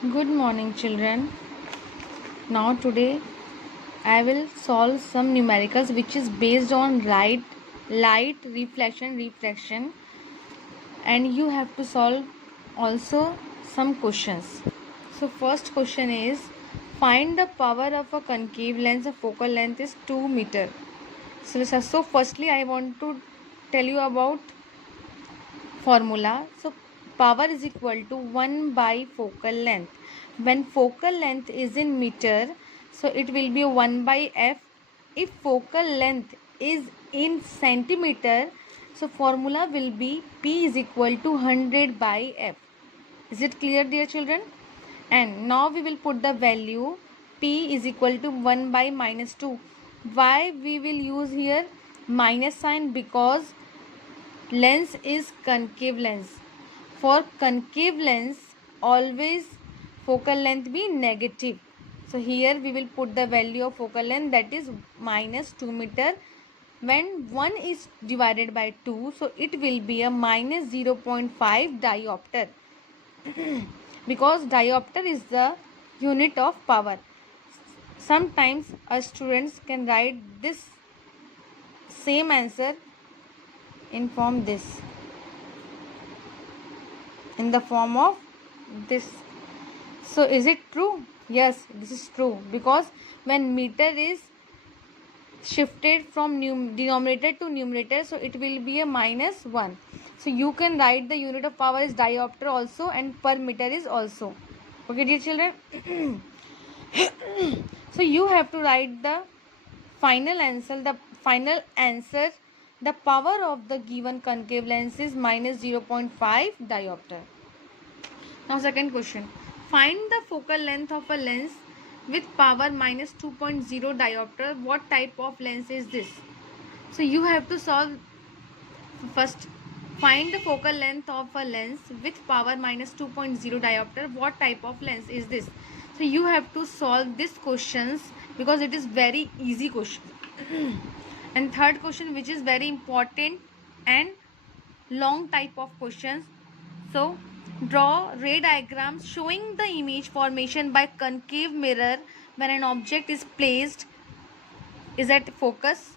Good morning, children. Now, today I will solve some numericals which is based on light, reflection, and you have to solve also some questions. So, first question is find the power of a concave lens. A focal length is 2 meter. So firstly, I want to tell you about formula. So power is equal to 1 by focal length. When focal length is in meter, so it will be 1 by f. If focal length is in centimeter, so formula will be P is equal to 100 by f. Is it clear, dear children? And now we will put the value P is equal to 1 by minus 2. Why we will use here minus sign? Because lens is concave lens. For concave lens, always focal length be negative. So here we will put the value of focal length, that is minus 2 meter. When 1 is divided by 2, so it will be a minus 0.5 diopter. Because diopter is the unit of power. Sometimes students can write this same answer in the form of this. So is it true? Yes, this is true, because when meter is shifted from denominator to numerator, so it will be a minus 1. So you can write the unit of power is diopter also, and per meter is also. Okay, dear children. So you have to write the final answer. The power of the given concave lens is minus 0.5 diopter. Now second question. Find the focal length of a lens with power minus 2.0 diopter. What type of lens is this? So you have to solve first. Find the focal length of a lens with power minus 2.0 diopter. What type of lens is this? So you have to solve these questions because it is very easy question. And third question, which is very important and long type of questions. So draw ray diagrams showing the image formation by concave mirror when an object is placed is at focus,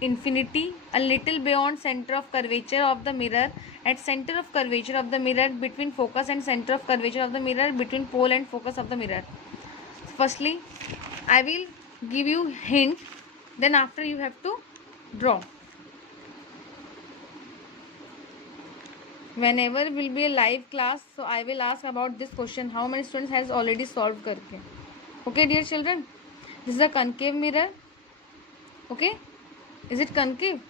infinity, a little beyond center of curvature of the mirror, at center of curvature of the mirror, between focus and center of curvature of the mirror, between pole and focus of the mirror. Firstly, I will give you hint, then after you have to draw. Whenever will be a live class, so I will ask about this question, how many students has already solved करके. Okay, dear children, this is a concave mirror. Okay, is it concave?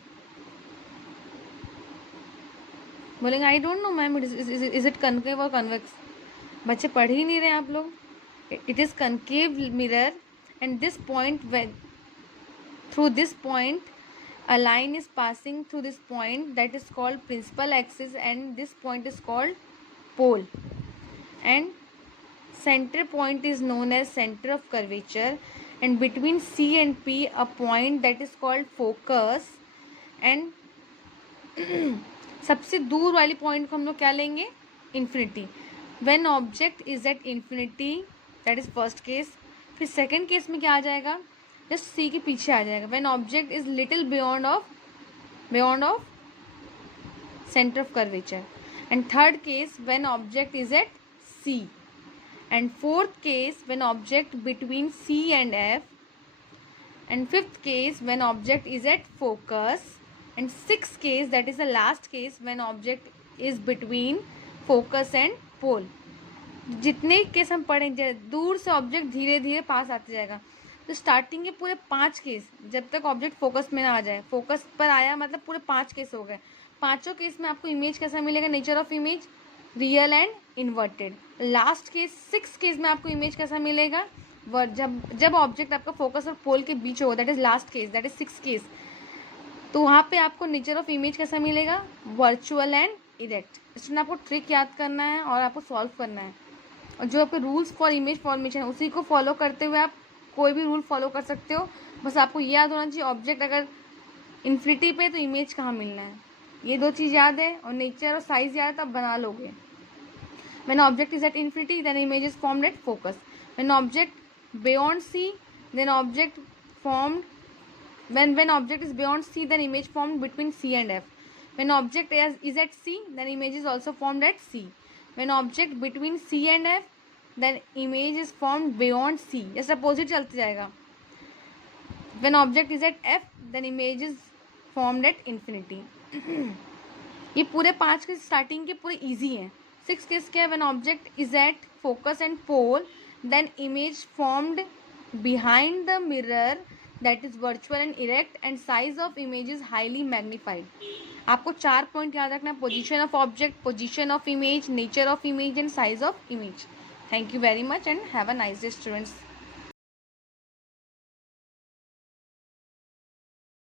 बोलेंगे I don't know ma'am, is it concave or convex? बच्चे पढ़ ही नहीं रहे आप लोग. It is concave mirror, and this point, through this point a line is passing through this point, that is called principal axis, and this point is called pole, and center point is known as center of curvature, and between C and P a point that is called focus, and सबसे दूर वाली point को हम लोग क्या लेंगे? Infinity. When object is at infinity, that is first case. फिर second case में क्या आ जाएगा? जस्ट सी के पीछे आ जाएगा. When object is little beyond of centre of curvature. And third case when object is at C. And fourth case when object between C and F. And fifth case when object is at focus. And sixth case, that is the last case, when object is between focus and pole. जितने case हम पढ़ेंगे, दूर से object धीरे धीरे पास आते जाएगा. तो स्टार्टिंग के पूरे 5 केस, जब तक ऑब्जेक्ट फोकस में ना आ जाए. फोकस पर आया मतलब पूरे 5 केस हो गए. पांचों केस में आपको इमेज कैसा मिलेगा? Nature of image real and inverted. Last case 6 case में आपको इमेज कैसा मिलेगा? जब ऑब्जेक्ट आपका फोकस और पोल के बीच होगा, that is last case, that is 6 case. तो वहाँ पे आपको नेचर ऑफ इमेज कैसा मिलेगा? Virtual and erect. इसमें आपको ट्रिक याद करना है और आपको सॉल्व करना है, और जो आपके रूल्स फॉर इमेज फॉर्मेशन है उसी को फॉलो करते हुए आप कोई भी रूल फॉलो कर सकते हो. बस आपको ये याद होना चाहिए, ऑब्जेक्ट अगर इन्फिनिटी पे तो इमेज कहाँ मिलना है. ये 2 चीज़ याद है, और नेचर और साइज याद है, तो आप बना लोगे. When object is at infinity, then image is formed at focus. When object beyond C, then object formed when object is beyond C, then image formed between C and F. When object is at C, then image is also formed at C. When object between C and F, then image is formed beyond C. जैसे opposite चलते जाएगा. When object is at F, then image is formed at infinity. ये पूरे 5 के starting के पूरे easy हैं. 6 case क्या है? When object is at focus and pole, then image formed behind the mirror, that is virtual and erect, and size of image is highly magnified. आपको 4 point याद रखना है: position of object, position of image, nature of image and size of image. Thank you very much and have a nice day students.